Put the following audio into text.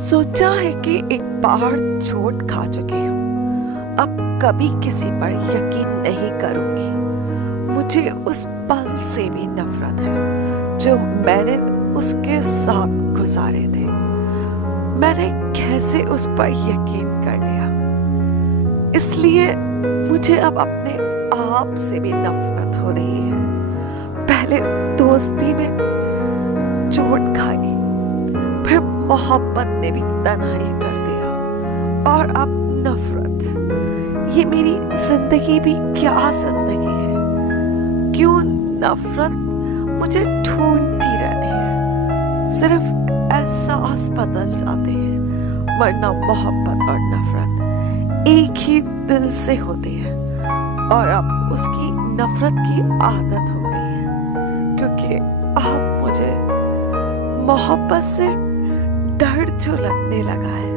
सोचा है कि एक बार चोट खा चुकी हूँ, अब कभी किसी पर यकीन नहीं करूंगी। मुझे उस पल से भी नफरत है जो मैंने उसके साथ गुजारे थे। मैंने कैसे उस पर यकीन कर लिया, इसलिए मुझे अब अपने आप से भी नफरत हो रही है। पहले दोस्ती में चोट खाई, फिर मोहब्बत ने भी तन्हाई कर दिया, और अब नफरत। ये मेरी जिंदगी भी क्या जिंदगी है? क्यों नफरत मुझे ढूंढती रहती है? सिर्फ एहसास बदल जाते हैं, वरना मोहब्बत और नफरत एक ही दिल से होती है। और अब उसकी नफरत की आदत हो गई है, क्योंकि अब मुझे मोहब्बत से डर जो लगने लगा है।